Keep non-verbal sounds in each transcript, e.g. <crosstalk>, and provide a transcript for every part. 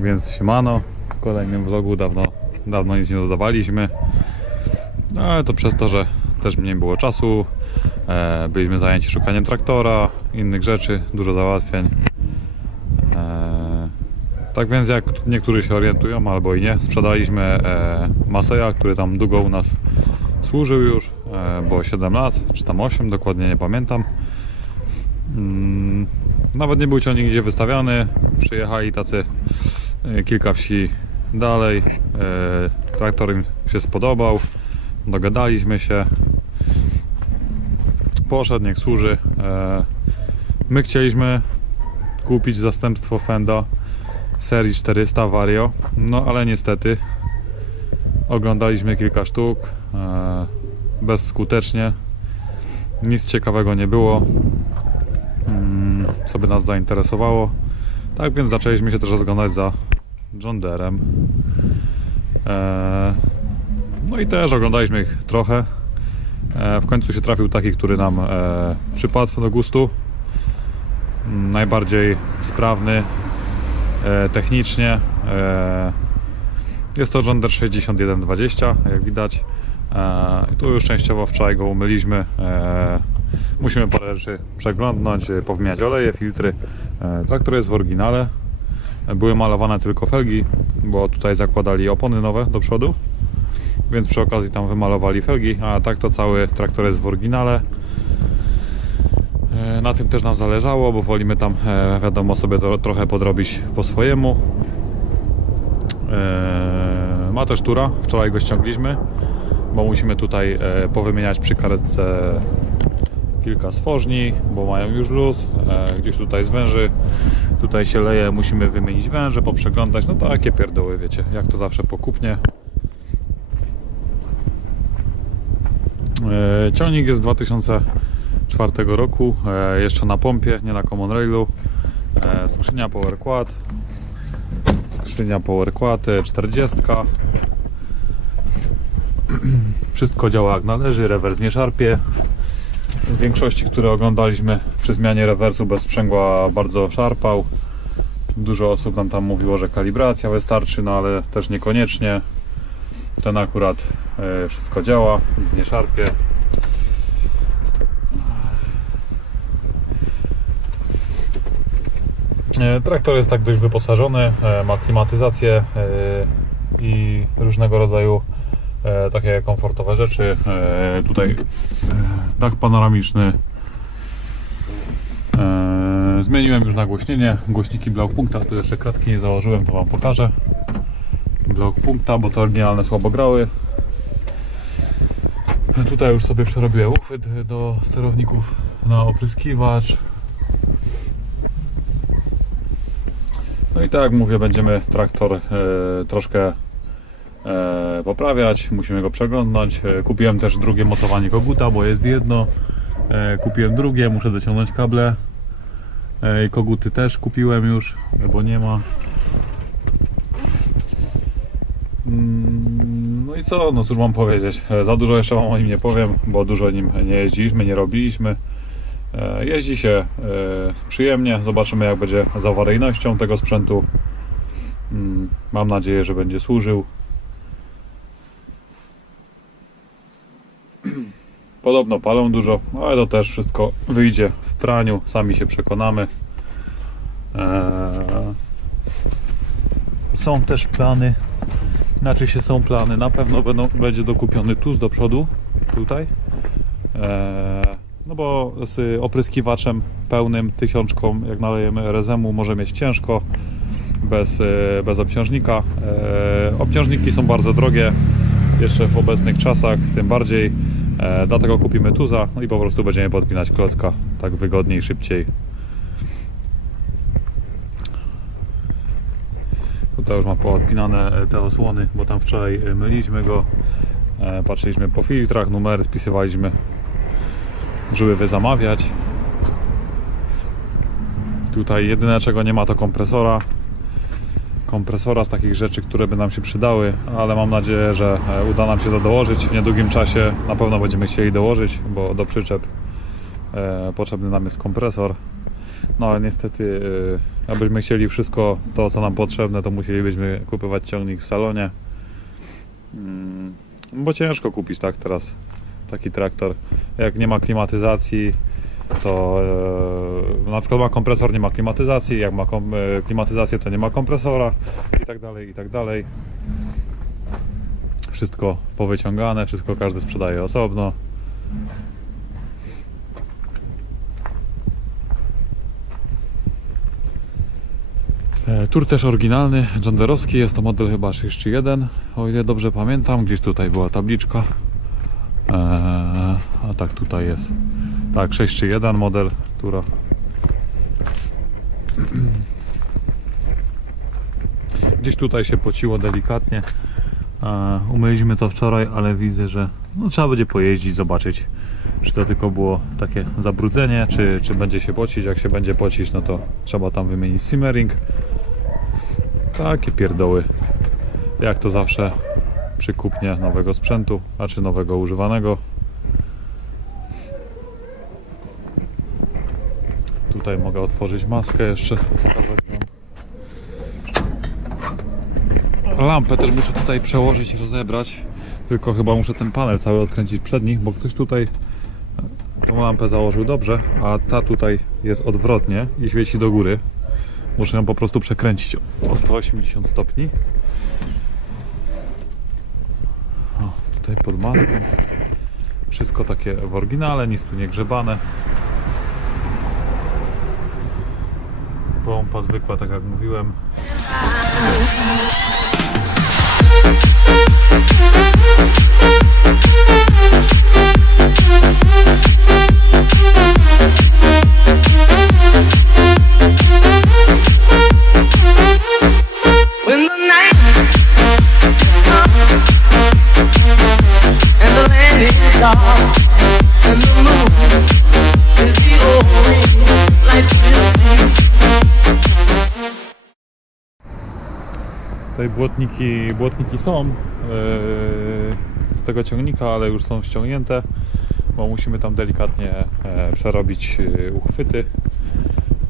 Tak więc siemano, w kolejnym vlogu dawno, dawno nic nie dodawaliśmy. No, ale to przez to, że też mniej było czasu. E, byliśmy zajęci szukaniem traktora, innych rzeczy, dużo załatwień. E, tak więc jak niektórzy się orientują albo i nie, sprzedaliśmy e, Maseja, który tam długo u nas służył już, e, bo 7 lat, czy tam 8, dokładnie nie pamiętam. Mm, Nawet nie był ciągnik nigdzie wystawiany. Przyjechali tacy kilka wsi dalej. E, Traktor im się spodobał. Dogadaliśmy się. Poszedł, niech służy. E, My chcieliśmy kupić zastępstwo Fenda serii 400 Vario. No ale niestety oglądaliśmy kilka sztuk. E, Bezskutecznie. Nic ciekawego nie było mm, co by nas zainteresowało. Tak więc zaczęliśmy się też rozglądać za John Derem. Eee, no i też oglądaliśmy ich trochę. Eee, w końcu się trafił taki, który nam e, przypadł do gustu. Mm, Najbardziej sprawny e, technicznie. E, jest to John Deere 6120, jak widać. E, I tu już częściowo wczoraj go umyliśmy. E, musimy parę rzeczy przeglądnąć, e, powymieniać oleje, filtry. E, Traktor jest w oryginale. Były malowane tylko felgi, bo tutaj zakładali opony nowe do przodu. Więc przy okazji tam wymalowali felgi, a tak to cały traktor jest w oryginale. E, Na tym też nam zależało, bo wolimy tam, e, wiadomo, sobie to trochę podrobić po swojemu. E, Ma też tura, wczoraj go ściągliśmy, bo musimy tutaj powymieniać przy karetce kilka stworzni, bo mają już luz, e, gdzieś tutaj zwęży, tutaj się leje, musimy wymienić węże, poprzeglądać, no takie pierdoły, wiecie, jak to zawsze pokupnie. E, Ciągnik jest z 2004 roku, e, jeszcze na pompie, nie na common railu. Skrzynia Power Quad, skrzynia Power Quad e, 40. Wszystko działa jak należy, rewers nie szarpie. W większości, które oglądaliśmy przy zmianie rewersu bez sprzęgła bardzo szarpał. Dużo osób nam tam mówiło, że kalibracja wystarczy, no ale też niekoniecznie. Ten akurat e, wszystko działa, nic nie szarpie. E, Traktor jest tak dość wyposażony, e, ma klimatyzację i różnego rodzaju e, takie komfortowe rzeczy. E, Tutaj e, dach panoramiczny. E, Zmieniłem już nagłośnienie, głośniki Blaupunkta, tu jeszcze kratki nie założyłem, to Wam pokażę. Blaupunkta, bo te oryginalne słabo grały. Tutaj już sobie przerobiłem uchwyt do sterowników na opryskiwacz. No i tak jak mówię, będziemy traktor e, troszkę e, poprawiać, musimy go przeglądnąć. E, kupiłem też drugie mocowanie koguta, bo jest jedno. E, kupiłem drugie, muszę dociągnąć kable. E, koguty też kupiłem już, e, bo nie ma. Mm, No i co, no cóż mam powiedzieć. E, Za dużo jeszcze Wam o nim nie powiem, bo dużo nim nie jeździliśmy, nie robiliśmy. E, Jeździ się e, przyjemnie, zobaczymy jak będzie z awaryjnością tego sprzętu. Mm, Mam nadzieję, że będzie służył. Podobno palą dużo, ale to też wszystko wyjdzie w praniu, sami się przekonamy. Eee, Są też plany, znaczy się są plany, na pewno będą, będzie dokupiony tuz do przodu, tutaj. Eee, No bo z opryskiwaczem pełnym, tysiączką, jak nalejemy RSM-u, może mieć ciężko bez, e, bez obciążnika. E, Obciążniki są bardzo drogie, jeszcze w obecnych czasach, tym bardziej. E, Dlatego kupimy tuza no i po prostu będziemy podpinać klocka tak wygodniej, szybciej. Tutaj już ma poodpinane e, te osłony, bo tam wczoraj e, myliśmy go. E, Patrzyliśmy po filtrach, numery spisywaliśmy, żeby wyzamawiać. Tutaj jedyne czego nie ma to kompresora. Kompresora z takich rzeczy, które by nam się przydały, ale mam nadzieję, że e, uda nam się to dołożyć w niedługim czasie. Na pewno będziemy chcieli dołożyć, bo do przyczep e, potrzebny nam jest kompresor. No ale niestety, e, abyśmy chcieli wszystko to, co nam potrzebne, to musielibyśmy kupować ciągnik w salonie. Mm, Bo ciężko kupić tak teraz taki traktor. Jak nie ma klimatyzacji, to e, na przykład ma kompresor, nie ma klimatyzacji, jak ma kom, e, klimatyzację, to nie ma kompresora i tak dalej, i tak dalej. Wszystko powyciągane, wszystko każdy sprzedaje osobno. E, Tur też oryginalny, Jonderowski, jest to model chyba 631, o ile dobrze pamiętam, gdzieś tutaj była tabliczka. Eee, a tak tutaj jest. Tak, 631 model Tura. Gdzieś tutaj się pociło delikatnie. Umyliśmy to wczoraj, ale widzę, że no, trzeba będzie pojeździć, zobaczyć, czy to tylko było takie zabrudzenie, czy, czy będzie się pocić. Jak się będzie pocić, no to trzeba tam wymienić simmering. Takie pierdoły. Jak to zawsze przy kupnie nowego sprzętu, a czy nowego używanego. Tutaj mogę otworzyć maskę jeszcze, pokazać Wam. Lampę też muszę tutaj przełożyć rozebrać. Tylko chyba muszę ten panel cały odkręcić przedni, bo ktoś tutaj tą lampę założył dobrze, a ta tutaj jest odwrotnie i świeci do góry. Muszę ją po prostu przekręcić o 180 stopni. O, tutaj pod maską. Wszystko takie w oryginale, nic tu nie grzebane. Pompa zwykła, tak jak mówiłem. When Tutaj błotniki, błotniki są yy, z tego ciągnika, ale już są ściągnięte, bo musimy tam delikatnie e, przerobić e, uchwyty.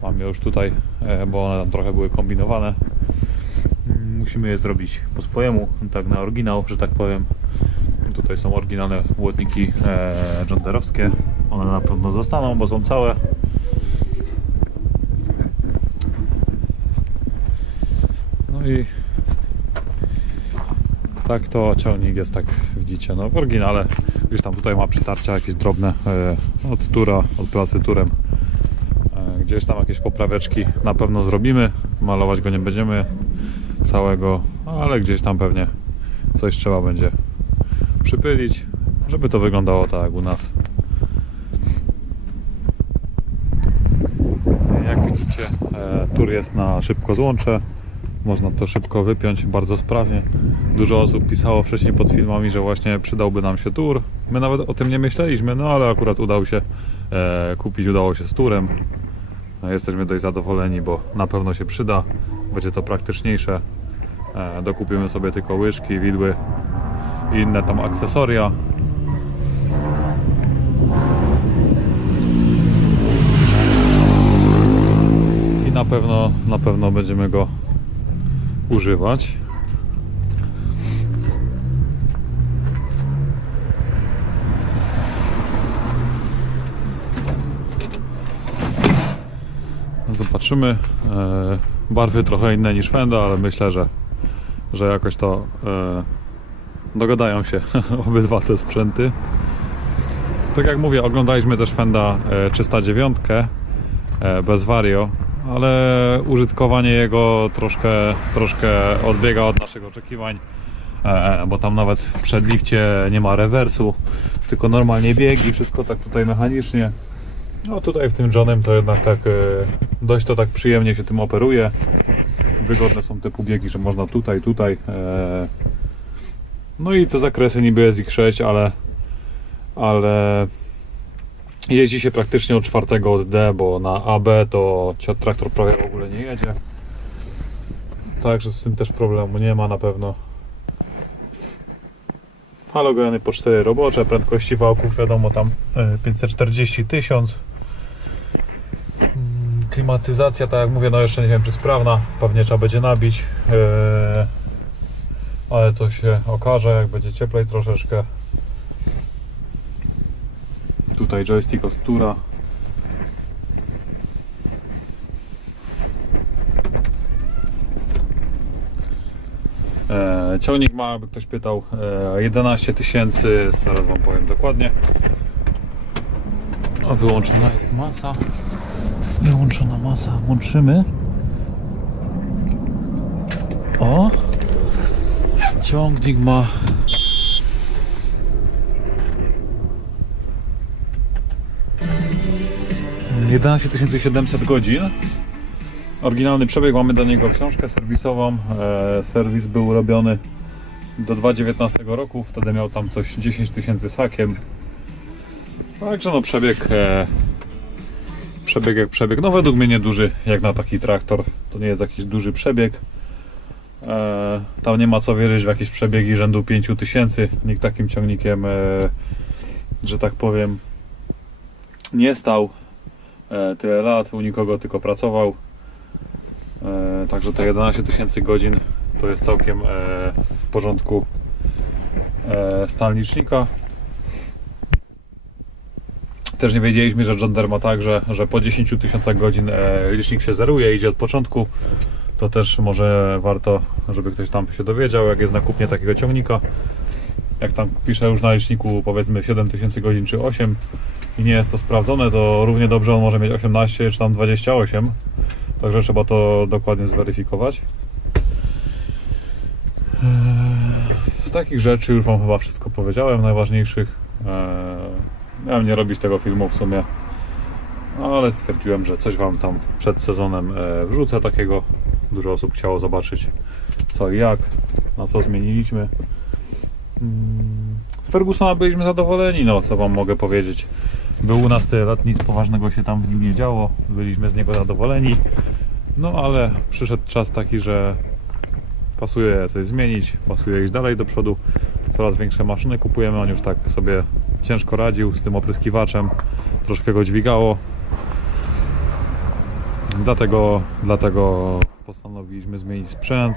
Mam je już tutaj, e, bo one tam trochę były kombinowane. Musimy je zrobić po swojemu, tak na oryginał, że tak powiem. Tutaj są oryginalne błotniki e, Jonderowskie. One na pewno zostaną, bo są całe. No i tak to ciągnik jest, tak widzicie, no w oryginale gdzieś tam tutaj ma przytarcia jakieś drobne e, od tura, od pracy turem. E, gdzieś tam jakieś popraweczki na pewno zrobimy, malować go nie będziemy całego, ale gdzieś tam pewnie coś trzeba będzie przypylić, żeby to wyglądało tak jak u nas. Jak widzicie, e, tur jest na szybko złącze. Można to szybko wypiąć, bardzo sprawnie. Dużo osób pisało wcześniej pod filmami, że właśnie przydałby nam się tur. My nawet o tym nie myśleliśmy, no ale akurat udało się e, kupić, udało się z turem. No, jesteśmy dość zadowoleni, bo na pewno się przyda. Będzie to praktyczniejsze. E, dokupimy sobie tylko łyżki, widły i inne tam akcesoria. I na pewno, na pewno będziemy go używać. Zobaczymy. E, barwy trochę inne niż Fenda, ale myślę, że, że jakoś to e, dogadają się <laughs> obydwa te sprzęty. Tak jak mówię, oglądaliśmy też Fenda e, 309 e, bez Vario, ale użytkowanie jego troszkę, troszkę odbiega od naszych oczekiwań, e, bo tam nawet w przedlifcie nie ma rewersu, tylko normalnie biegi, wszystko tak tutaj mechanicznie. No tutaj w tym Johnem to jednak tak e, dość to tak przyjemnie się tym operuje. Wygodne są te półbiegi, że można tutaj, tutaj. e, No i te zakresy niby jest ich 6, ale ale jeździ się praktycznie od czwartego od D, bo na AB to traktor prawie w ogóle nie jedzie. Także z tym też problemu nie ma na pewno. Halogeny po 4 robocze, prędkości wałków wiadomo tam e, 540 1000. Mm, Klimatyzacja, tak jak mówię, no jeszcze nie wiem czy sprawna. Pewnie trzeba będzie nabić. Eee, ale to się okaże, jak będzie cieplej troszeczkę. Tutaj joystick od Tura. E, ciągnik ma, jakby ktoś pytał, e, 11 tysięcy, zaraz Wam powiem dokładnie. No, wyłączona jest masa. Wyłączona masa. Łączymy. O! Ciągnik ma. Jedenaście tysięcy siedemset godzin. Oryginalny przebieg, mamy do niego książkę serwisową. E, serwis był robiony do 2019 roku, wtedy miał tam coś 10 tysięcy z hakiem. Także no przebieg, e, przebieg jak przebieg, no według mnie nieduży jak na taki traktor, to nie jest jakiś duży przebieg. E, tam nie ma co wierzyć w jakieś przebiegi rzędu 5000 tysięcy, nikt takim ciągnikiem, że tak powiem, nie stał tyle lat, u nikogo tylko pracował. E, także te 11 tysięcy godzin to jest całkiem e, w porządku e, stan licznika. Też nie wiedzieliśmy, że John ma tak, że, że po 10 tysiącach godzin e, licznik się zeruje, idzie od początku. To też może warto, żeby ktoś tam się dowiedział, jak jest na kupnie takiego ciągnika. Jak tam pisze już na liczniku powiedzmy 7000 godzin czy 8 i nie jest to sprawdzone, to równie dobrze on może mieć 18 czy tam 28. Także trzeba to dokładnie zweryfikować. Eee, Z takich rzeczy już Wam chyba wszystko powiedziałem, najważniejszych. Eee, Miałem nie robić tego filmu w sumie, ale stwierdziłem, że coś Wam tam przed sezonem e, wrzucę takiego. Dużo osób chciało zobaczyć co i jak, na co zmieniliśmy. Z Fergusona byliśmy zadowoleni, no co Wam mogę powiedzieć. Był u nas tyle lat, nic poważnego się tam w nim nie działo. Byliśmy z niego zadowoleni. No ale przyszedł czas taki, że pasuje coś zmienić, pasuje iść dalej do przodu. Coraz większe maszyny kupujemy. On już tak sobie ciężko radził z tym opryskiwaczem. Troszkę go dźwigało. Dlatego, dlatego postanowiliśmy zmienić sprzęt.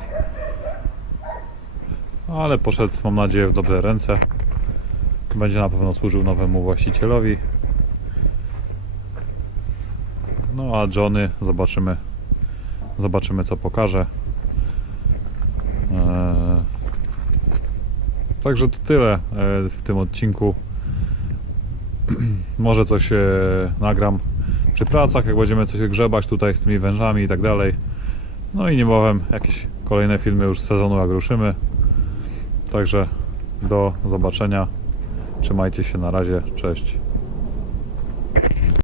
Ale poszedł, mam nadzieję, w dobre ręce. Będzie na pewno służył nowemu właścicielowi. No a Johnny zobaczymy. Zobaczymy co pokaże. Eee, Także to tyle e, w tym odcinku. <clears throat> Może coś e, nagram przy pracach, jak będziemy coś grzebać tutaj z tymi wężami i tak dalej. No i niebawem jakieś kolejne filmy już z sezonu jak ruszymy. Także do zobaczenia. Trzymajcie się na razie. Cześć.